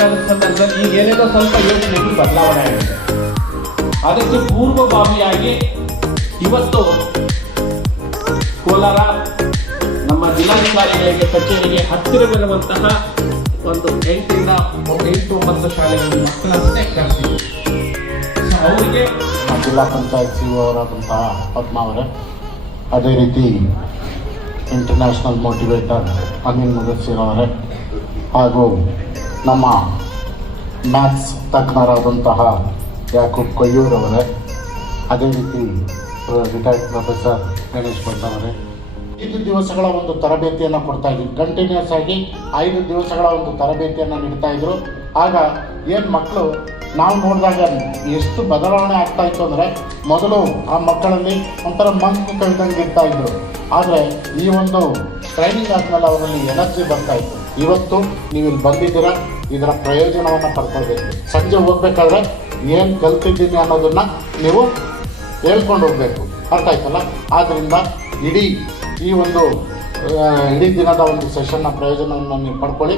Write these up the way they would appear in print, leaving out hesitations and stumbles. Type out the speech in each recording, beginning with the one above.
ಬೇಕಾದ ಸಂದರ್ಭದಲ್ಲಿ ಈಗ ಏನೇನೋ ಸ್ವಲ್ಪ ಯೋಜನೆಗಳು ಬದಲಾವಣೆ ಆಗಿದೆ. ಅದಕ್ಕೆ ಪೂರ್ವಭಾವಿಯಾಗಿ ಇವತ್ತು ಕೋಲಾರ ನಮ್ಮ ಜಿಲ್ಲಾಧಿಕಾರಿಗಳಿಗೆ ಕಚೇರಿಗೆ ಹತ್ತಿರವಿರುವಂತಹ ಒಂದು 8-9 ಶಾಲೆಗಳಲ್ಲಿ ಮಕ್ಕಳಷ್ಟೇ ಕರೆಸಿದ್ವಿ. ಅವರಿಗೆ ಜಿಲ್ಲಾ ಪಂಚಾಯತ್ ಸಿ ಅವರಾದಂತಹ ಪದ್ಮ ಅವರೇ, ಅದೇ ರೀತಿ ಇಂಟರ್ನ್ಯಾಷನಲ್ ಮೋಟಿವೇಟರ್ ಅಮೀನ್ ಮುದಸ್ಸಿರ್ ಅವರೇ, ಹಾಗೂ ನಮ್ಮ ಮ್ಯಾಥ್ಸ್ ತಜ್ಞರಾದಂತಹ ಯಾಕೂಬ್ ಕೊಯ್ಯೂರ್ ಅವರೇ, ಅದೇ ರೀತಿ ರಿಟೈರ್ಡ್ ಪ್ರೊಫೆಸರ್ ಗಣೇಶ್ ಭಟ್ ಅವರೇ, 5 ದಿವಸಗಳ ಒಂದು ತರಬೇತಿಯನ್ನು ಕೊಡ್ತಾ ಇದ್ವಿ. ಕಂಟಿನ್ಯೂಸ್ ಆಗಿ 5 ದಿವಸಗಳ ಒಂದು ತರಬೇತಿಯನ್ನು ನೀಡ್ತಾ ಇದ್ರು. ಆಗ ಏನು ಮಕ್ಕಳು ನಾವು ನೋಡಿದಾಗ ಎಷ್ಟು ಬದಲಾವಣೆ ಆಗ್ತಾ ಇತ್ತು ಅಂದರೆ, ಮೊದಲು ಆ ಮಕ್ಕಳಲ್ಲಿ ಒಂಥರ ಮಂಕು ಕವಿದಂಗೆ ಇರ್ತಾ ಇದ್ರು. ಆದರೆ ಈ ಒಂದು ಟ್ರೈನಿಂಗ್ ಆದಮೇಲೆ ಅವರಲ್ಲಿ ಎನರ್ಜಿ ಬರ್ತಾ ಇತ್ತು. ಇವತ್ತು ನೀವು ಇಲ್ಲಿ ಬಂದಿದ್ದೀರಾ, ಇದರ ಪ್ರಯೋಜನವನ್ನು ಪಡ್ಕೊಳ್ಬೇಕು. ಸಂಜೆ ಹೋಗ್ಬೇಕಾದ್ರೆ ಏನು ಕಲ್ತಿದ್ದೀನಿ ಅನ್ನೋದನ್ನು ನೀವು ಹೇಳ್ಕೊಂಡು ಹೋಗಬೇಕು. ಅರ್ಥ ಆಯ್ತಲ್ಲ? ಆದ್ದರಿಂದ ಇಡೀ ದಿನದ ಒಂದು ಸೆಷನ್ನ ಪ್ರಯೋಜನವನ್ನು ನೀವು ಪಡ್ಕೊಳ್ಳಿ.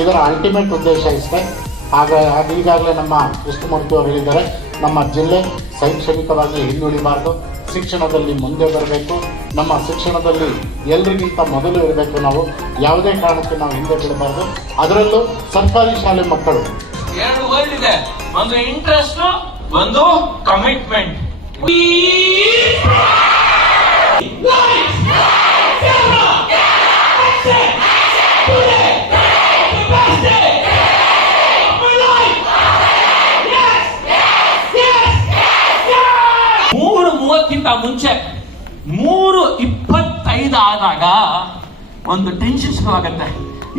ಇದರ ಅಲ್ಟಿಮೇಟ್ ಉದ್ದೇಶ ಇಷ್ಟೇ. ಅದು ಈಗಾಗಲೇ ನಮ್ಮ ಕೃಷ್ಣಮೂರ್ತಿ ಅವರು ಹೇಳಿದ್ದಾರೆ, ನಮ್ಮ ಜಿಲ್ಲೆ ಶೈಕ್ಷಣಿಕವಾಗಿ ಹಿಂದುಳಿಬಾರ್ದು, ಶಿಕ್ಷಣದಲ್ಲಿ ಮುಂದೆ ಬರಬೇಕು. ನಮ್ಮ ಶಿಕ್ಷಣದಲ್ಲಿ ಎಲ್ರಿಗಿಂತ ಮೊದಲು ಇರಬೇಕು. ನಾವು ಯಾವುದೇ ಕಾರಣಕ್ಕೆ ನಾವು ಹಿಂದೆ ಬೀಳಬಾರ್ದು. ಅದರಲ್ಲೂ ಸರ್ಕಾರಿ ಶಾಲೆ ಮಕ್ಕಳು 2 ವರ್ಡ್ ಇದೆ, ಒಂದು ಇಂಟ್ರೆಸ್ಟ್, ಒಂದು ಕಮಿಟ್ಮೆಂಟ್. ಮುಂಚೆ 3:25 ಆದಾಗ ಒಂದು ಟೆನ್ಷನ್ ಶುರು ಆಗುತ್ತೆ.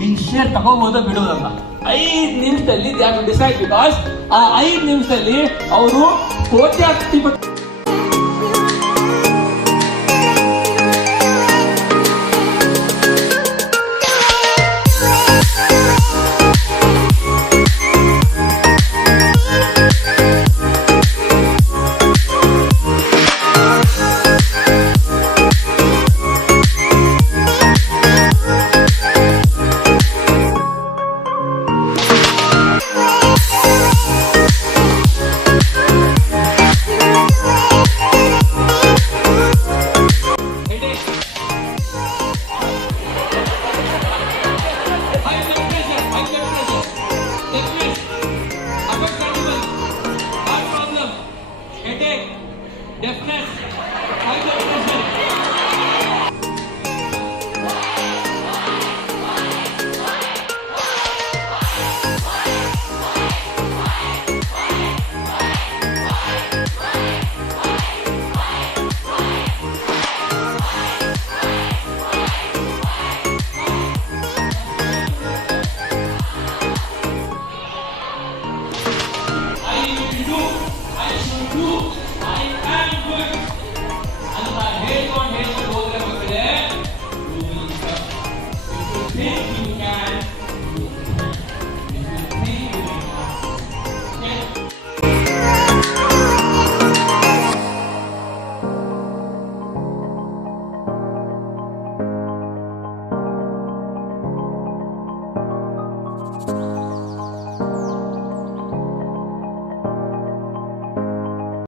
ಈ ಶೇರ್ ತಗೋಬೋದ ಬಿಡೋದಲ್ಲ. 5 ನಿಮಿಷದಲ್ಲಿ ಡಿಸೈಡ್, ಬಿಕಾಸ್ ಆ 5 ನಿಮಿಷದಲ್ಲಿ ಅವರು ಕೋಟ್ಯಾಧಿಪತಿ. Deafness, high blood pressure.